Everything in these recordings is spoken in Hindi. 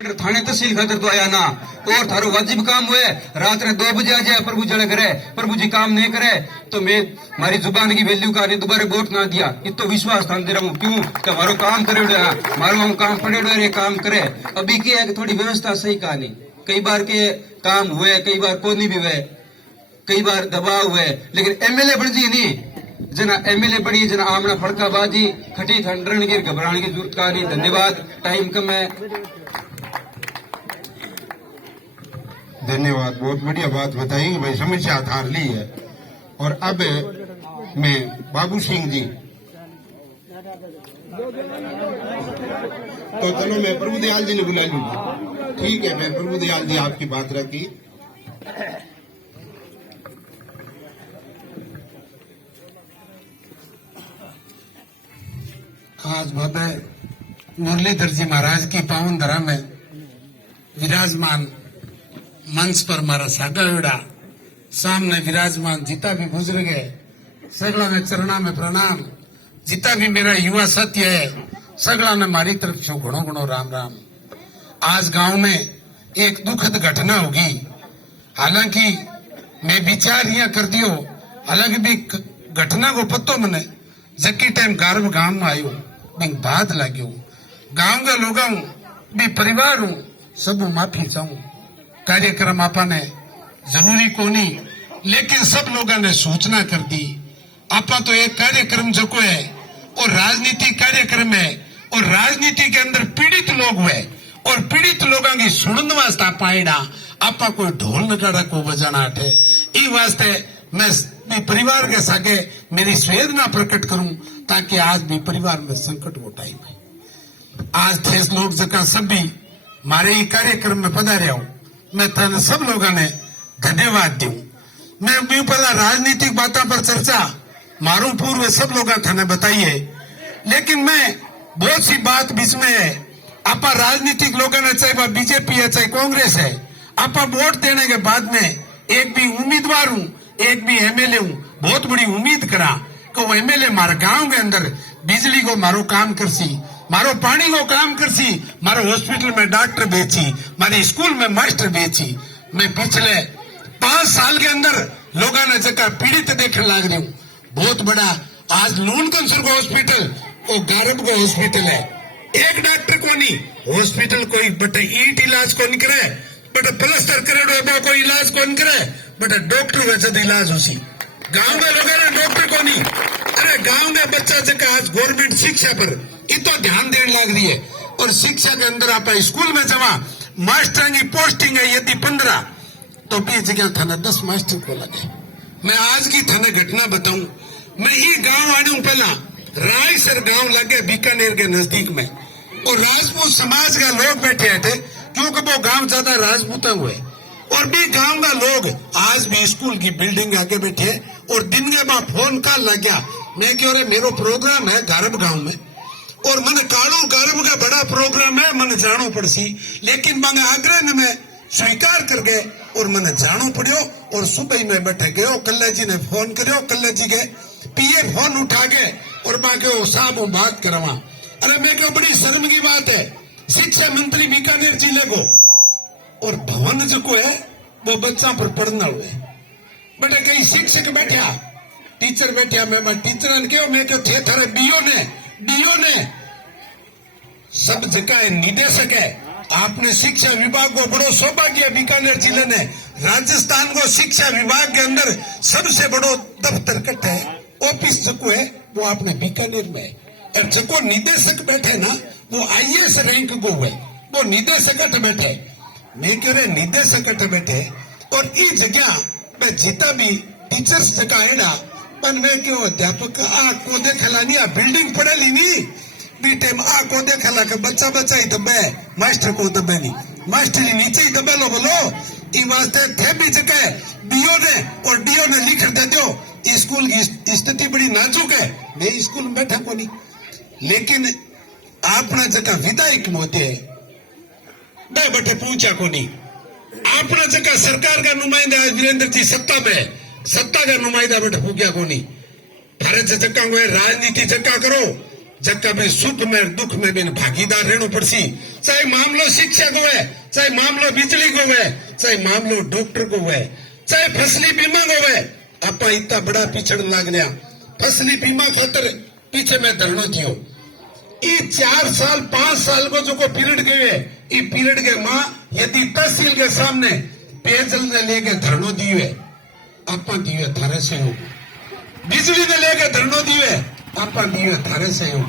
थाने तहसील खातर तो आया ना और थारो वाजिब काम हुए रात रे 2 बजे आ जाए प्रभु जड़े करे प्रभु जी काम नहीं करे तो मैं मारी जुबान की वैल्यू का नहीं दोबारा वोट ना दिया इतो विश्वास था दे रहा हूँ क्यों कि मारो काम करे मारो हम काम पड़े ये काम करे। अभी क्या है कि थोड़ी व्यवस्था सही का नहीं कई बार के काम हुए कई बार को नहीं भी हुए कई बार दबाव हुए लेकिन एमएलए बन जी नहीं जना एमएलए बड़ी जना आमना फड़का बाजी खटी ठंडरण की घबराने की जरूरत का नहीं। धन्यवाद टाइम कम है। धन्यवाद बहुत बढ़िया बात बताई भाई समस्या आधार ली है। और अब मैं बाबू सिंह जी तो चलो मैं प्रभुदयाल जी ने बुला लूंगा। ठीक है मैं प्रभुदयाल जी आपकी बात रखी। आज बाबा मुरलीधर जी महाराज की पावन धरा में विराजमान मंच पर मारा सागाड़ा सामने विराजमान जितना भी बुजुर्ग है सगला में चरणा में प्रणाम। जितना भी मेरा युवा सत्य है सगला ने मारी तरफ से घणो घणो राम राम। आज गांव में एक दुखद घटना होगी। हालांकि मैं विचार यहाँ कर दियो हालांकि भी घटना को पतो मने जकी टाइम गांव में आयो बात लाग्यो गांव के लोगों भी परिवार हूँ सब माफी चाहूं। कार्यक्रम आपा ने जरूरी को नहीं लेकिन सब लोगों ने सूचना कर दी। आपा तो एक कार्यक्रम जो को है और राजनीति कार्यक्रम है और राजनीति के अंदर पीड़ित लोग हुए और पीड़ित लोगों की सुनने वास्ते पाएड़ा आपा कोई ढोल नगाड़ा को बजाना हटे ई वास्ते मैं भी परिवार के सागे मेरी संवेदना प्रकट करूं ताकि आज भी परिवार में संकट वो टाइम है। आज थे लोग जका सब भी मारे ही कार्यक्रम में पधारे हूं मैं थाने सब लोगों ने धन्यवाद दूं। मैं भी पहला राजनीतिक बातों पर चर्चा मारू पूर्व सब लोग थाने बताइए लेकिन मैं बहुत सी बात बीच में है। आपा राजनीतिक लोगों ने चाहे बीजेपी है चाहे कांग्रेस है आपा वोट देने के बाद में एक भी उम्मीदवार हूं एक भी एमएलए हूं बहुत बड़ी उम्मीद करा कि वो एमएलए मारे गांव के अंदर बिजली को मारो काम करसी मारो पानी को काम करसी मारो हॉस्पिटल में डॉक्टर बेची मारे स्कूल में मास्टर बेची। मैं पिछले 5 साल के अंदर लोगों ने जगह पीड़ित देखने लग रही हूँ। बहुत बड़ा आज लून कंसर को हॉस्पिटल और गारब को हॉस्पिटल है एक डॉक्टर को नहीं हॉस्पिटल कोई बटे ईट इलाज को नहीं करे बटे प्लास्टर करे कोई इलाज को नहीं करे बटे डॉक्टर वैसे इलाज होसी गांव के लोगों ने डॉक्टर को नहीं। अरे गांव में बच्चा जगह आज गवर्नमेंट शिक्षा पर इतना ध्यान देने लग रही है और शिक्षा के अंदर आप स्कूल में जमा मास्टर की पोस्टिंग है यदि 15 तो 20 जगह थाना 10 मास्टर को लगे। मैं आज की थाना घटना बताऊं मैं ये गांव आने हूं पहला रायसर गांव लगे बीकानेर के नजदीक में और राजपूत समाज का लोग बैठे थे क्योंकि वो गांव ज्यादा राजपूता हुए और भी गांव का लोग आज भी स्कूल की बिल्डिंग आगे बैठे और दिन के बाद फोन कॉल लग गया मैं क्यों रे मेरो प्रोग्राम है गारब गांव में और मैंने कालू गारब का बड़ा प्रोग्राम है मैंने जानो पड़सी लेकिन मैंने आग्रह में स्वीकार कर गए और मैंने जानो पड़ियो और सुबह में बैठे गयो कल्ला जी ने फोन करो कल्ला जी के पीए फोन उठा गए और बाकी साहब बात करवा। अरे मैं क्यों बड़ी शर्म की बात है शिक्षा मंत्री बीकानेर जिले को और भवन जो को है वो बच्चा पर पढ़ना हुए बटे कई शिक्षक बैठा टीचर बैठा मैं टीचर ने क्यों मैं क्यों थे थारे डीओ ने सब जगह निदेशक है आपने शिक्षा विभाग को बड़ो सौभाग्य बीकानेर जिले ने राजस्थान को शिक्षा विभाग के अंदर सबसे बड़ो दफ्तर कट है ऑफिस जो है वो आपने बीकानेर में है और जो निदेशक बैठे ना वो आईएएस रैंक को है वो निदेशक बैठे मैं क्यों रे निदेशक बैठे और इस जगह मैं जितना भी टीचर्स जगह है ना पर मैं क्यों अध्यापक आ को देखला नहीं बिल्डिंग पड़ेली नहीं बीटे में आ को देखला के बच्चा ही दबे मास्टर को दबे नहीं मास्टर ही नीचे ही दबे लो बोलो ई वास्ते थे भी जगह डीओ ने लिख दे दो स्कूल की स्थिति बड़ी नाजुक है मैं स्कूल में बैठा को नहीं लेकिन आपने जगह विधायक में होते है बे बटे पूछा को नहीं अपना जगह सरकार का नुमाइंदा वीरेंद्र जी सत्ता का नुमाइंदा बेटा पूछा को नहीं भारत से जगह हुए राजनीति जगह करो जब कभी सुख में दुख में भी भागीदार रहना पड़सी। चाहे मामलो शिक्षा को है, चाहे मामलो बिजली को है, चाहे मामलो डॉक्टर को है, चाहे फसली बीमा को है। आप इतना बड़ा पिछड़ लाग गया फसली बीमा खातर पीछे में धरनो थियो। ये 4 साल 5 साल को जो को पीरियड गए ये पीरियड के मां यदि तहसील के सामने पेयजल ने लेके धरनो दिए आप दिए थारे से हो, बिजली ने लेके धरनो दिए आप दिए थारे से हो,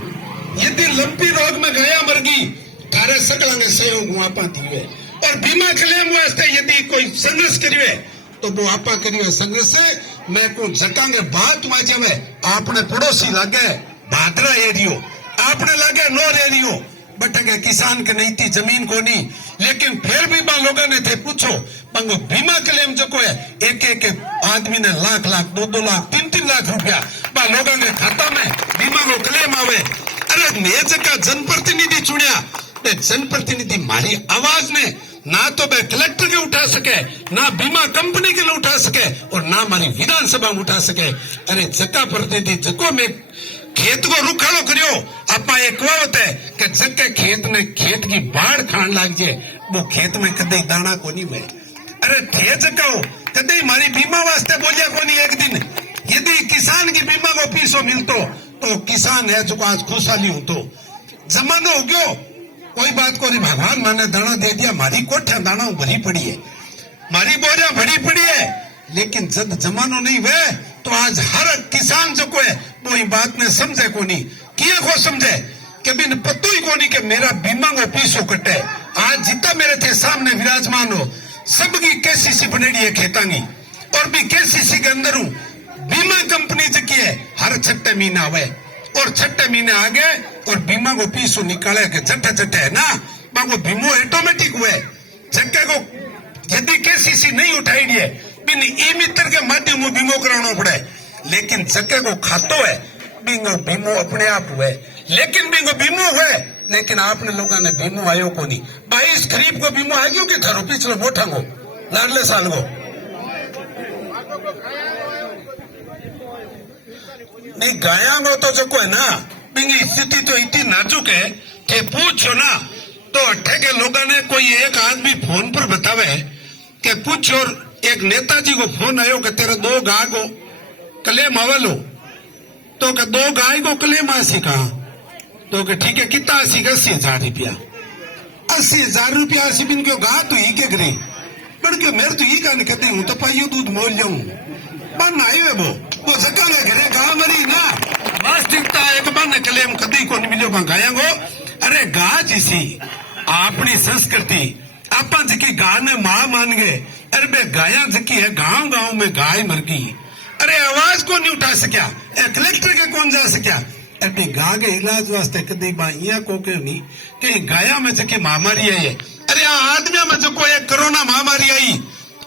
यदि लंबी रोग में गया मरगी थारे सकला ने सहयोग आप दिए। और बीमा क्लेम वास्ते यदि कोई संघर्ष करिए तो वो आप करिए संघर्ष से मैं को जकांगे बात माजे में आपने पड़ोसी लागे भादरा एरियो आपने लगे नो रेडियो बटके किसान के नहीं थी जमीन को नहीं, लेकिन फिर भी बा लोगों ने थे पूछो पंगो बीमा क्लेम जो को है एक एक आदमी ने लाख लाख 2-2 लाख 3-3 लाख रुपया बा लोगों ने खाता में बीमा को क्लेम आवे। अरे ने जगह जनप्रतिनिधि चुनिया ते जनप्रतिनिधि मारी आवाज ने ना तो मैं कलेक्टर के उठा सके, ना बीमा कंपनी के लिए उठा सके और ना हमारी विधानसभा में उठा सके। अरे जगह प्रतिनिधि जको में खेत को रुखाड़ो करियो आपा एक कहावत है कि जके खेत में खेत की बाढ़ खान लाग जाए वो खेत में कदे दाना को नहीं में। अरे ठे जकाओ कदे मारी बीमा वास्ते बोलिया को नहीं एक दिन यदि किसान की बीमा को पीसो मिलतो तो किसान है जो आज खुशहाली हो तो जमानो हो गयो कोई बात को नहीं। भगवान मैंने दाना दे दिया मारी कोठा दाना भरी पड़ी है मारी बोरिया भरी पड़ी है, लेकिन जब जमानो नहीं वे तो आज हर किसान जो को है वो ये बात ने समझे को नहीं किया को समझे कि बिन पत्तो ही को नहीं कि मेरा बीमा को पीसो कटे। आज जितना मेरे थे सामने विराजमान हो सबकी केसीसी बनेड़ी है खेतांगी और भी केसीसी के अंदर हूँ बीमा कंपनी जकी है हर 6 महीने आवे और 6 महीने आ गए और बीमा को पीसो निकाले के चट्टे है ना बाको बीमो ऑटोमेटिक हुए जगह को यदि केसीसी नहीं उठाई है बिन ई मित्र के माध्यम में बीमो कराना पड़े, लेकिन जगह को खातो है बिंगो बीमो अपने आप हुए, लेकिन बिंगो बीमो हुए लेकिन आपने लोगों ने बीमो आयो को नहीं। 22 खरीफ को बीमो आ गयो कि थारो पिछलो मोटा को लाडले साल को नहीं गायांगो तो जो है ना बिंगी स्थिति तो इतनी नाजुक है कि पूछो ना तो अट्ठे के लोगों ने कोई एक आदमी फोन पर बतावे कि पूछ और एक नेताजी को फोन आयो कि तेरे 2 गाय को क्लेम आवेलो तो कि 2 गाय को क्लेम आसी कहा तो कि ठीक है कितना आसी 80,000 रुपया 80,000 रुपया आसी बिन क्यों गा तो ही के करे बड़ के मेरे तो ही का निकलती हूँ तो पाइयो दूध मोल जाऊं बन आयो है वो जगह में घरे गा मरी ना वास्तविकता एक बन क्लेम कदी को मिलो गाया गो। अरे गा जिसी अपनी संस्कृति आपा जी गा ने मां मान गए। अरे बे गाया जकी है गांव गांव में गाय मर गई। अरे आवाज को नहीं उठा सकिया कलेक्टर के कौन जा सकिया। अरे गा के इलाज वास्ते कदी बाइया को क्यों नहीं कि गाया में जकी महामारी आई है। अरे आदमी में जो कोई कोरोना महामारी आई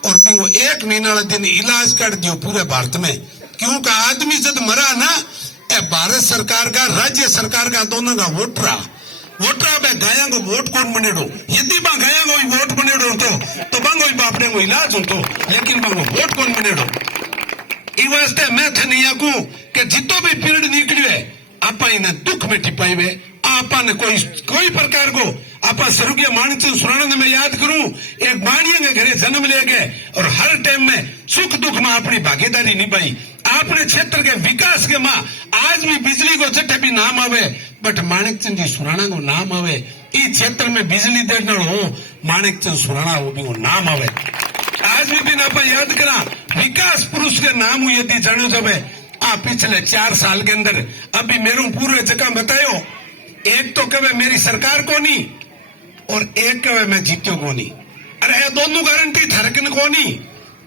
और बिंगो 1 महीना वाला दिन इलाज कर दियो पूरे भारत में क्योंकि आदमी जब मरा ना भारत सरकार का राज्य सरकार का दोनों का वोटरा बे गाया को वोट कौन बनेडो यदि बा गाया को वोट बनेडो तो बांगो बापरे को इलाज हो तो लेकिन बांगो वोट कौन बनेडो। ई वास्ते मैं थे नहीं आकू कि जितो भी पीरियड निकलियो है आपा इन्हें दुख में टिपाई वे आपा ने कोई प्रकार को आपा स्वर्गीय माणिकचंद सुराणा ने मैं याद करूं एक बाणिया के घरे जन्म ले गए और हर टाइम में सुख दुख में अपनी भागीदारी निभाई। अपने क्षेत्र के विकास के मां आज भी बिजली को जटे भी नाम आवे बट माणिकचंद जी सुराणा को नाम आवे। इस क्षेत्र में बिजली देने हो माणिकचंद सुराणा हो भी वो नाम आवे। आज भी आप याद करा विकास पुरुष के नाम यदि जानो जावे पिछले 4 साल के अंदर अभी मेरू पूरे जगह बतायो एक तो कहे मेरी सरकार को नहीं और एक कहे मैं जीत्यो को नहीं। अरे ये दोनों गारंटी थरकन को नहीं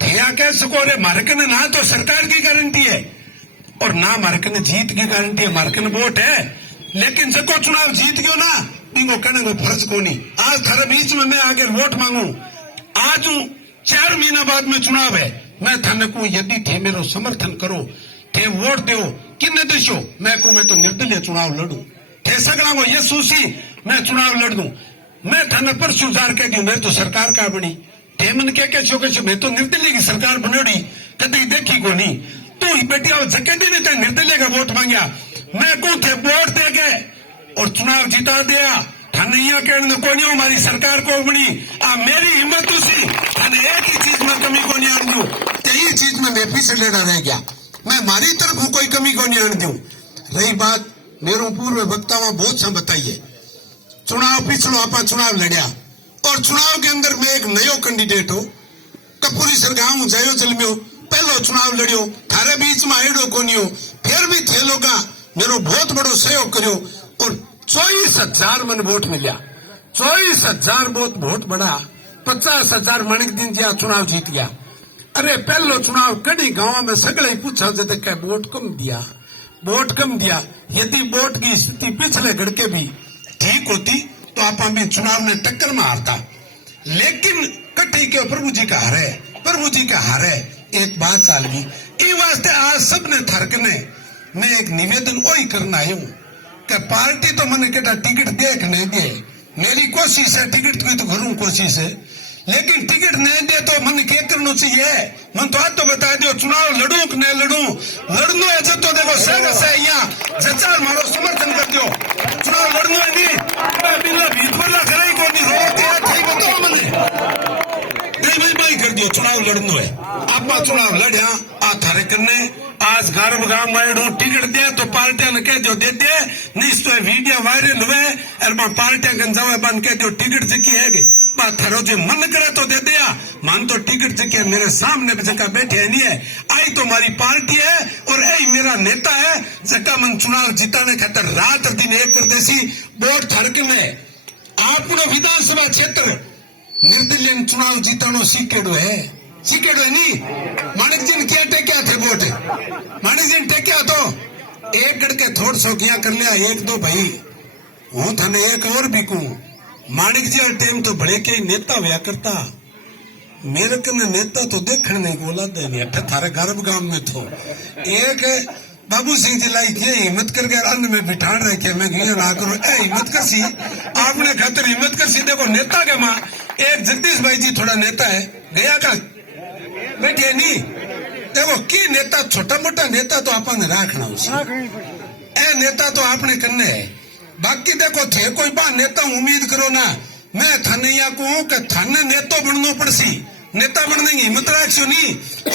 थे कह सको अरे मारकन ना तो सरकार की गारंटी है और ना मारकन जीत की गारंटी है मारकन वोट है लेकिन जको चुनाव जीत गयो ना इनको कहने को फर्ज को नहीं। आज थारे बीच में मैं आगे वोट मांगू आज 4 महीना बाद में चुनाव है मैं थाने को यदि थे मेरो समर्थन करो थे वोट दो किन्ने देशो मैं को मैं तो निर्दलीय चुनाव लड़ू थे सगड़ा को ये सूसी मैं चुनाव लड़ दूं मैं थाने पर सुधार कह दी मेरे तो सरकार का बनी थे मन क्या छो मैं तो निर्दलीय की सरकार बनोड़ी कभी देखी को नहीं तो बेटी जकेंडी ने निर्दलीय का वोट मांगया मैं को थे वोट दे के और चुनाव जिता दिया थाने यहाँ कहने को नहीं हमारी सरकार को बनी आ मेरी हिम्मत उसी थाने एक ही चीज में कमी को नहीं आन दूं यही चीज में मैं पीछे लेना रह गया मैं मारी तरफ कोई कमी को नहीं आन दूं। रही बात मेरे पूर्व वक्ता में बहुत सा बताइए चुनाव पिछलो आप चुनाव लड़िया और चुनाव के अंदर मैं एक नयो कैंडिडेट हो कपूरी सरगांव जायो जलमियो पहलो चुनाव लड़ियो थारे बीच में आयडो कोनी हो फिर भी थे लोग मेरो बहुत बड़ो सहयोग करो और 24,000 मन वोट मिलिया 24,000 बहुत बड़ा 50,000 मणिक दिन जिया चुनाव जीत गया। अरे पहलो चुनाव कड़ी गांव में सगले पूछा जब क्या वोट कम दिया यदि वोट की स्थिति पिछले गड़के भी ठीक होती तो आप भी चुनाव ने टक्कर में हारता लेकिन कट्ठी के प्रभु जी का हारे एक बात चाल गई ये वास्ते आज सबने थरकने मैं एक निवेदन वही करना आयु कि पार्टी तो मैंने कहता टिकट दे कि नहीं दे मेरी कोशिश है टिकट की तो करूं कोशिश है लेकिन टिकट नहीं दे तो मन क्या करना चाहिए मन तो आज तो बता दो चुनाव लड़ू कि नहीं लड़नो है जब तो देखो यहाँ जचार मारो समर्थन कर दो चुनाव लड़नो है नहीं बिल्ला भीतवरला करे को नहीं बताओ मैंने नहीं कर दियो चुनाव लड़नो है आप चुनाव लड़िया आ थारे करने आज गर्भ गांव में टिकट दे तो पार्टियां ने कह दो दे नहीं तो वीडियो वायरल हुए और पार्टियां गंजावे बन कह दो टिकट जकी है थारो जो मन करे तो दे दिया मान तो टिकट जकी मेरे सामने जगह बैठे नहीं है आई तो हमारी पार्टी है और यही मेरा नेता है जगह मन चुनाव जिताने खातर रात दिन एक कर देसी वोट थरक में आपनो विधानसभा क्षेत्र निर्दलीय चुनाव जीतानो सीखेड़ो है नहीं माणिक जी ने क्या टेक्या थे वोट माणिक जी ने टेक्या तो एक गड़के थोड़ सो किया कर लिया एक दो भाई हूं थाने एक और भी कहूं माणिक जी टाइम तो बड़े के नेता हुआ करता मेरे कने नेता तो देखने नहीं बोला दे नहीं अठे थारे गर्भ गांव में तो एक बाबू सिंह जी लाई के हिम्मत करके अन्न में बिठान रहे के मैं गिले ना करो ए हिम्मत कर सी आपने खातिर हिम्मत कर सी देखो नेता के मां एक जगदीश भाई जी थोड़ा नेता है गया का बैठे नहीं देखो की नेता छोटा मोटा नेता तो आपने रखना उसे ए नेता तो आपने करने है बाकी देखो थे कोई बा नेता उम्मीद करो ना मैं थाने या कहूं कि थाने नेतो बनना पड़सी नेता बनने की हिम्मत रखो नहीं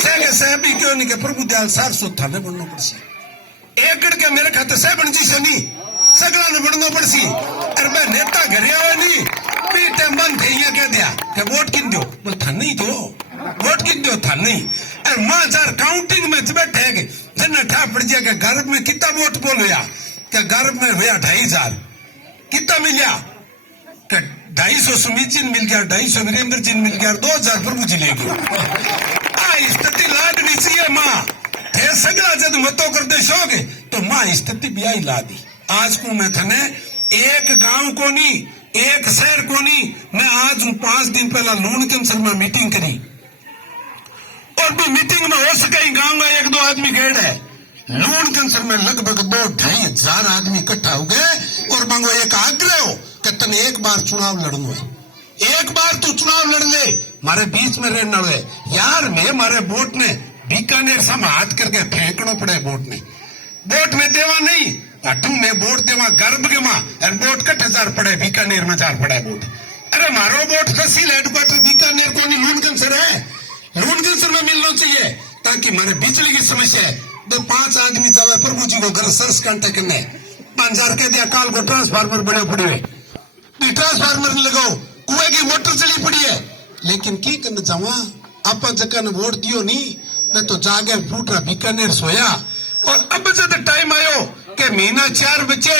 सह सह भी क्यों नहीं कि प्रभु दयाल सार सो थाने बनना पड़सी एक के मेरे खाते सह बन जी नहीं सगला ने बनना पड़सी अरे मैं नेता घरे आवे नहीं पी टाइम बंद थे कह दिया कि वोट किन दो बोल थाने ही दो वोट किन दो थाने ही अरे मां जार काउंटिंग में बैठे जन ठा पड़ गया कि गर्भ में कितना वोट बोलो या क्या गर्भ में हुआ 2,500 कितना मिलिया 250 सुमित जी मिल गया 250 वीरेंद्र जी मिल गया 2,000 प्रभु जी ले गए स्थिति लादनी चाहिए माँ थे सगला जब मतों कर दे शोगे तो माँ स्थिति भी आई ला दी आज को मैं थने एक गांव को नहीं एक शहर को नहीं मैं आज 5 दिन पहला लून कैंसर में मीटिंग करी और भी मीटिंग में हो सके गांव में 1-2 आदमी गए है लून कैंसर में लगभग 2,500 आदमी इकट्ठा हो गए और मांगो एक आग्रह हो कि तने एक बार चुनाव लड़ना है एक बार तू चुनाव लड़ ले मारे बीच में रहना है यार मैं मारे वोट ने बीकानेर सम हाथ करके फेंकना पड़े वोट में देवा नहीं अटू में वोट देवा गर्भ के मां और वोट 8,000 पड़े बीकानेर में 4 पड़े वोट अरे मारो वोट तहसील हेडक्वार्टर बीकानेर को नहीं लून कैंसर है लून कैंसर में मिलना चाहिए ताकि मारे बिजली की समस्या है 2-5 आदमी जावे प्रभु जी को घर सर्च कांटेक्ट करने 5,000 के दिया काल को ट्रांसफार्मर बड़े पड़े हुए ट्रांसफार्मर लगाओ कुएं की मोटर चली पड़ी है लेकिन की करना चाहवा आप जगह ने वोट दियो नहीं मैं तो जागे फूट रहा बीकानेर सोया और अब जब टाइम आयो के महीना 4 बचे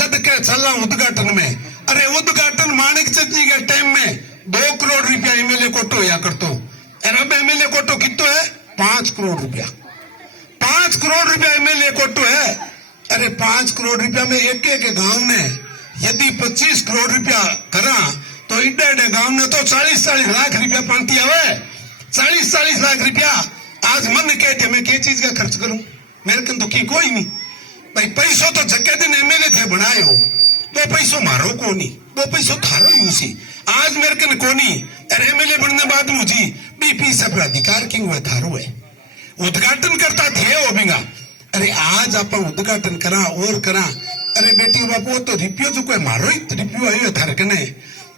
जब के चला उद्घाटन में अरे उद्घाटन माणिक चटनी के टाइम में 2 करोड़ रुपया एमएलए कोटो या करतो और अब एमएलए कोटो कितो है 5 करोड़ रुपया 5 करोड़ रुपया एमएलए कोटो है अरे 5 करोड़ रुपया में एक गांव में यदि 25 करोड़ रुपया करा तो इडे गांव में तो 40-40 लाख रुपया पांती आवे 40-40 लाख रुपया आज मन कहते मैं क्या चीज का खर्च करूं मेरे कन तो की कोई नहीं भाई पैसों तो जगह दिन एमएलए थे बनाए हो वो पैसों मारो को नहीं वो पैसों थारो ही उसी आज मेरे कन को नहीं अरे एमएलए बनने बाद मुझी बीपी सब अधिकार किंग हुए थारो है उद्घाटन करता थे वो बिंगा अरे आज आप उद्घाटन करा और करा। अरे बेटी बापू तो रिपियो जो कोई मारो ही रिपियो आयो थारे कने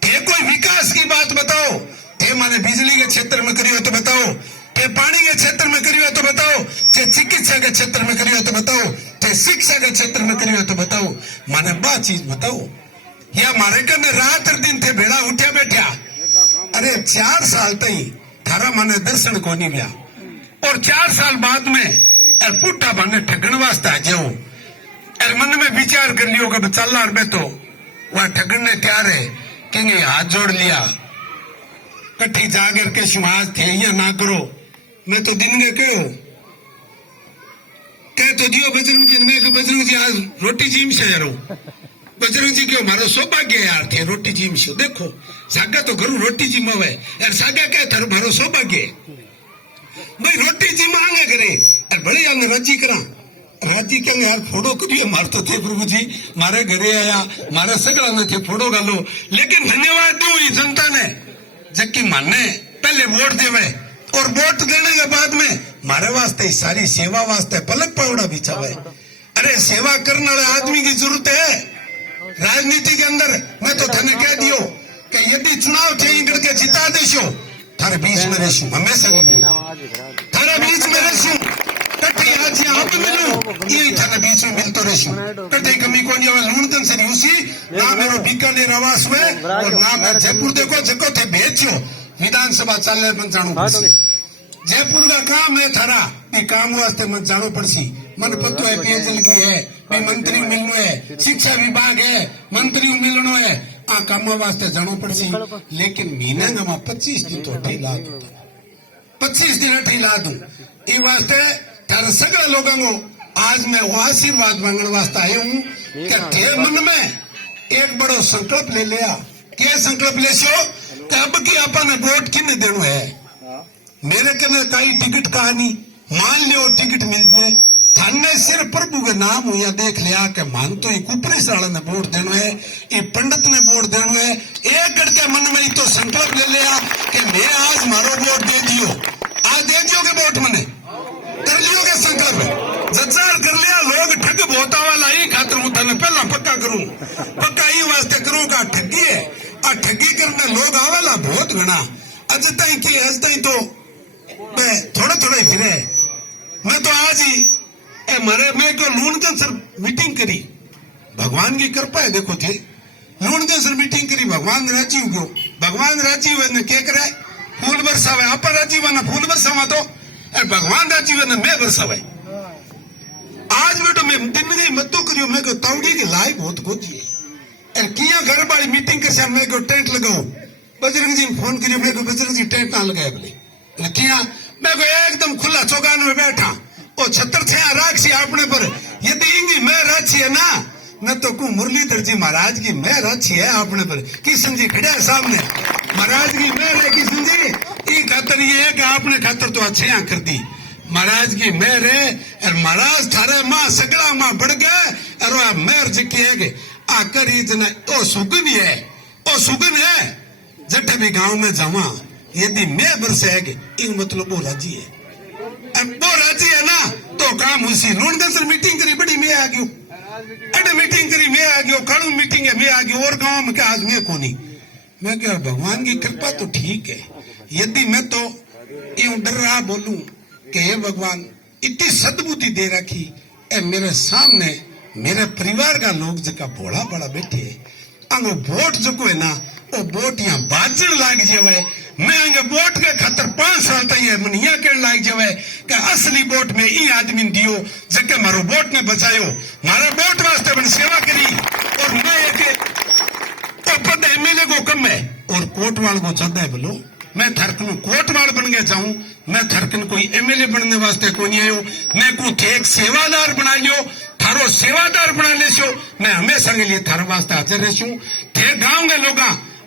ते कोई विकास की बात बताओ। ते माने बिजली के क्षेत्र में करियो तो बताओ, ते पानी के क्षेत्र में करियो तो बताओ, ते चिकित्सा के क्षेत्र में करियो तो बताओ, ते शिक्षा के क्षेत्र में करियो तो बताओ। माने बा चीज बताओ। या मारे कने रात दिन थे भेड़ा उठ्या बैठा। अरे 4 साल तई थारा माने दर्शन को नहीं गया और 4 साल बाद में पुट्टा बने ठगण वास्ते आ जाओ। मन में विचार कर लियो कि चल में तो वह ठगने तैयार है कि हाथ जोड़ लिया कट्ठी जागर के शुमाज थे या ना करो। मैं तो दिन में कह तो दियो बजरंग जी। मैं बजरंग जी आज रोटी जीम से यारो बजरंग जी क्यों मारो सौभाग्य यार थे रोटी जीम से। देखो सागा तो घरू रोटी जीम हुए यार सागा क्या थारो मारो सौभाग्य भाई रोटी जी मांगे करे यार बड़े अंग राजी करा। राजी क्या यार फोड़ो करिए मार तो थे प्रभु जी मारे घरे आया मारे सगड़ा में थे फोड़ो गालो। लेकिन धन्यवाद दो ये जनता ने जबकि माने पहले वोट देवे और वोट देने के बाद में मारे वास्ते सारी सेवा वास्ते पलक पावड़ा बिछावे। अरे सेवा करने वाले आदमी की जरूरत है राजनीति के अंदर। मैं तो थाने कह दियो कि यदि चुनाव थे करके जिता देशो थारे बीच में रहूं हमेशा थारे बीच में रहूं कट्ठी आज यहाँ पे मिलूं ये थारे बीच में मिलतो रहूं कट्ठी कमी को नहीं लूणतन से नहीं उसी ना मेरो बीकानेर आवास में और ना मैं जयपुर देखो जको थे भेजो विधानसभा चलने में जानो जयपुर का काम है थारा ये काम वास्ते मत जानो पड़सी। मन पत्तो है पेयजल की है भी मंत्री मिलनो है शिक्षा विभाग है मंत्री मिलनो है आ काम वास्ते जानो पड़सी। लेकिन महीने में 25 दिन तो अठी ला दूं 25 दिन अठी ला दूं ये वास्ते थारे सगळा लोगों को आज मैं वो आशीर्वाद मांगने वास्ते आया हूँ कि थे मन में एक बड़ो संकल्प ले लिया। क्या संकल्प ले सो कि अब की अपन वोट किन्ने देनो है। मेरे कने कई टिकट कहानी मान लियो टिकट मिल जाए थाने सिर्फ प्रभु के नाम हो या देख लिया कि मान तो एक ऊपरी साल ने वोट देनो है ये पंडित ने वोट देनो है एक करके मन में तो संकल्प ले लिया कि मैं आज मारो वोट दे दियो। आज दे दियो के वोट मने कर लियो के संकल्प जज्जार कर लिया। लोग ठग बोता वाला ही खातर हूं थाने पहला पक्का करूं पक्का ही वास्ते करूं का ठगी है आ ठगी करने लोग आवाला बहुत घना अज तई की अज तई तो मैं थोड़ा थोड़ा ही फिरे। मैं तो आज ही मरे मैं को लूणगंज सर मीटिंग करी भगवान की कृपा है। देखो थे लूणगंज सर मीटिंग करी भगवान राजी हो गयो। भगवान राजी हुए ने क्या करे फूल बरसावे आप राजी हुआ ना फूल बरसावा तो भगवान राजी हुए ना मैं बरसावे। आज बेटो मैं दिन में मत तो करियो मैं को तावड़ी की लाई बहुत गोजी है किया घर वाली मीटिंग कर मैं को टेंट लगाओ बजरंग जी फोन करियो मैं को बजरंग जी टेंट ना लगाए बोले किया मैं को एकदम खुला चौगान में बैठा ओ छत्र थे राक्षी अपने पर यदि इंगी मैं राक्षी है ना न तो को मुरलीधर जी महाराज की मैं राक्षी है अपने पर किशन जी खड़े सामने महाराज की मैं है किशन जी ई खातर ये है कि आपने खातर तो अच्छे कर दी महाराज की मेहर है और महाराज थारे माँ सगड़ा माँ बढ़ गए और मेहर जी की है कि आकर ही जना ओ सुगन है ओ सुगन है जब भी गांव में जावा यदि मैं बरसे है कि मतलब वो राजी है वो राजी है ना तो काम उसी लूणगंज मीटिंग करी बड़ी मैं आ गयो अरे मीटिंग करी मैं आ गयो कानून मीटिंग है मैं आ गयो और गांव में क्या आज मैं कोनी मैं क्या भगवान की कृपा तो ठीक है। यदि मैं तो यूं डर रहा बोलूं कि हे भगवान इतनी सद्बुद्धि दे रखी ए मेरे सामने मेरे परिवार का लोग जका भोला बड़ा बैठे अंगो वोट जो है ना वो वोट यहाँ बाजन लाग जावे मैं अंगे वोट के खातर 5 साल तक ये मनिया कहने लाग जावे कि असली वोट में ई आदमी दियो जके मारो वोट ने बचायो मारा वोट वास्ते मैंने सेवा करी और मैं एक तो पद एमएलए को कम है और कोटवाल को ज्यादा है बोलो मैं थरकन कोटवाल बन गया जाऊं मैं थरकन कोई एमएलए बनने वास्ते कोई नहीं आयो मैं को एक सेवादार बना लियो थारो सेवादार बना ले मैं हमेशा के लिए थारो वास्ते हाजिर रहूं थे गांव के लोग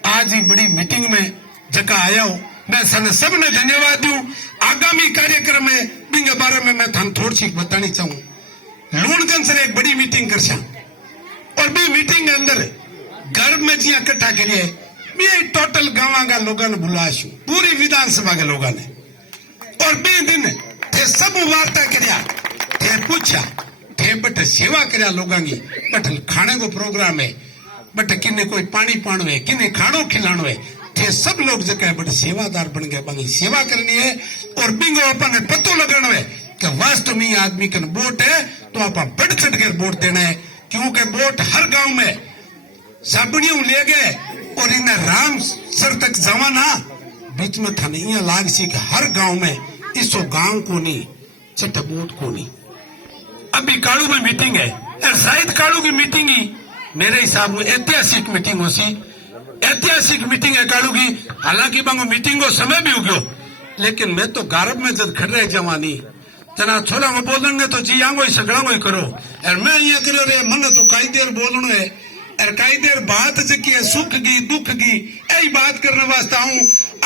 आज ही बड़ी मीटिंग में जका आया हो मैं सन सब ने धन्यवाद दूं। आगामी कार्यक्रम में बिंगे बारे में मैं थान थोड़ी सी बतानी चाहूं लूणगंज से एक बड़ी मीटिंग कर और भी मीटिंग के अंदर घर में जी इकट्ठा करिए मैं टोटल गांव का लोगों ने बुलाशू पूरी विधानसभा के लोगों ने और बे दिन थे सब वार्ता करिया थे पूछा थे बट सेवा करया लोगों की, बट खाने को प्रोग्राम है, बट किन्ने कोई पानी पानो है, किन्ने खानो खिलानो है, थे सब लोग जो है बट सेवादार बन गए, बाकी सेवा करनी है और बिंगो अपन पतो लगाना है कि वास्तव में आदमी का वोट है तो आप बढ़ चढ़ कर वोट देना है, क्योंकि वोट हर गांव में साबुनियों ले गए और इन्हें राम सर तक जमाना बीच में था नहीं, यहाँ लाग सी हर गांव में इसो गांव को नहीं चट वोट को नहीं। अभी कालू में मीटिंग है और शायद कालू की मीटिंग ही मेरे हिसाब में ऐतिहासिक मीटिंग हो सी, ऐतिहासिक मीटिंग है कालू की। हालांकि बंगो मीटिंग को समय भी हो गयो, लेकिन मैं तो गारब में जब खड़ रहे जवानी तना छोरा को बोलने तो जी आंगो ही सगड़ा को ही करो और मैं ये करो रे मन तो कई देर बोलना है और कई देर बात जकी है सुख की दुख की यही बात करने वास्ते आऊं।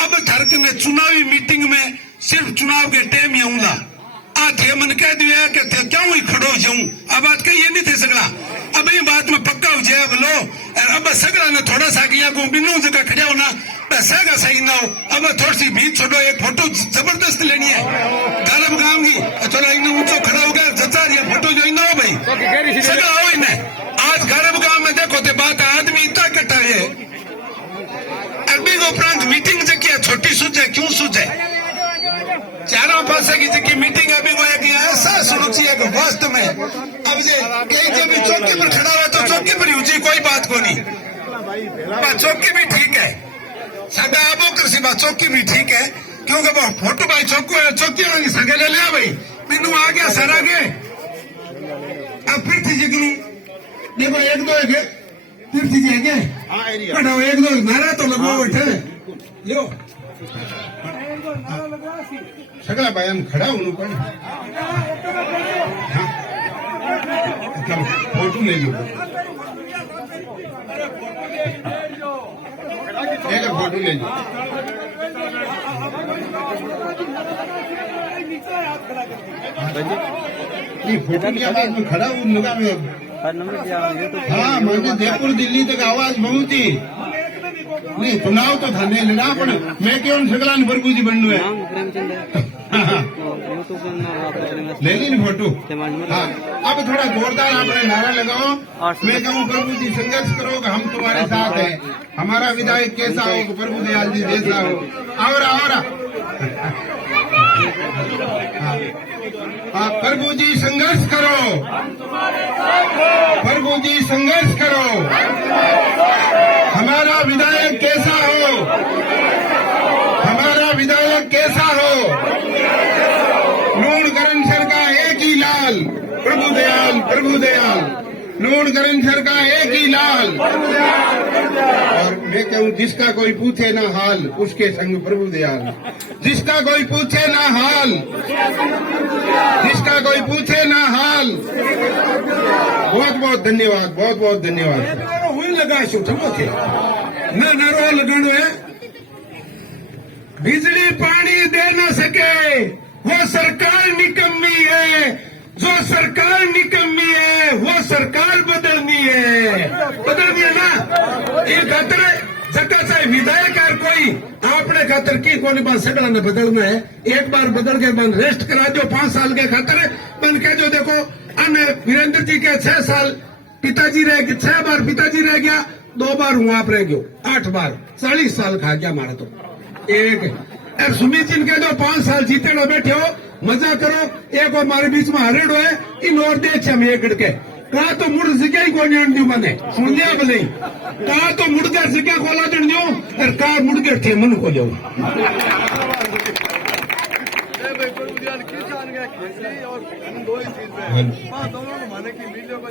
अब ठरक ने चुनावी मीटिंग में सिर्फ चुनाव के टाइम ही आऊंगा, आ थे मन कह दिया कि थे क्यों ही खड़ो जाऊं, अब बात कही ये नहीं थे सगड़ा, अब ये बात में पक्का हो जाए बोलो और अब सगड़ा ने थोड़ा सा किया को बिनो जगह खड़ा होना पैसा सही ना हो, अब थोड़ी सी भीड़ छोड़ो, एक फोटो जबरदस्त लेनी है गारब गांव की, चलो इन्हें ऊंचो खड़ा हो गया जचा ये फोटो जो ना हो भाई सगड़ा हो इन्हें। आज गारब गांव में देखो ते बात आदमी इतना कटा है, अभी उपरांत मीटिंग जगह छोटी सुझे क्यों सुझे, चारों पासे की जगह मीटिंग अभी वो एक ऐसा सुरुचि है कि वास्तव में अब जे कहीं जब चौकी पर खड़ा हुआ तो चौकी पर ऊंची कोई बात को नहीं, चौकी भी ठीक है सगा आबो कृषि बात चौकी भी ठीक है, क्योंकि वो फोटो भाई चौकी वाली सगे ले लिया भाई बिनु आ गया सर आ गए। अब फिर थी जिगरू देखो एक दो है फिर थी जी है बढ़ाओ एक दो नारा तो लगवाओ बैठे लो सगला भाई हम खड़ा होने पर फोटो ले लो, एक फोटो ले लो, ये फोटो के बाद में खड़ा हूँ लगा में, हाँ मुझे जयपुर दिल्ली तक आवाज पहुंची नहीं, चुनाव तो था नहीं लड़ा पर मैं क्यों सगला प्रभु जी बनू है ले ली फोटो। हाँ अब थोड़ा जोरदार आपने नारा लगाओ, मैं कहूँ प्रभु जी संघर्ष करो कि हम तुम्हारे साथ हैं, हमारा विधायक कैसा हो कि प्रभु दयाल जी जैसा हो, और प्रभु जी संघर्ष करो, प्रभु जी संघर्ष करो, हमारा विधायक कैसा हो, हमारा विधायक कैसा हो, नून करण सर का एक ही लाल प्रभु दयाल, नून करण सर का एक ही लाल। और मैं कहूँ जिसका कोई पूछे ना हाल उसके संग प्रभु दयाल, जिसका कोई पूछे ना हाल, जिसका कोई पूछे ना हाल। बहुत बहुत धन्यवाद, बहुत बहुत धन्यवाद। लगा शो थे ना नारो लगानो है, बिजली पानी दे ना सके वो सरकार निकम्मी है, जो सरकार निकम्मी है वो सरकार बदलनी है, बदलनी है ना। ये खातर जगह चाहे विधायक और कोई आपने खातर की कोई बात सगड़ा ने बदलना है, एक बार बदल के बन रेस्ट करा दो 5 साल के खातर बन के जो देखो अन्य वीरेंद्र जी के 6 साल पिताजी रह गए, 6 बार पिताजी रह गया, 2 बार हूँ आप रह गयो, 8 बार 40 साल खा गया हमारा तो एक। और सुमित जी के जो 5 साल जीते ना बैठे हो मजा करो, एक और हमारे बीच में हरेड़ो है इन और देख हम एक के कहा तो मुड़ जगह ही कोई आन दू मैंने सुन लिया बोले कहा तो मुड़ गया जगह खोला दे दो और कहा मुड़ गए थे मन को जाओ दोनों माने की वीडियो को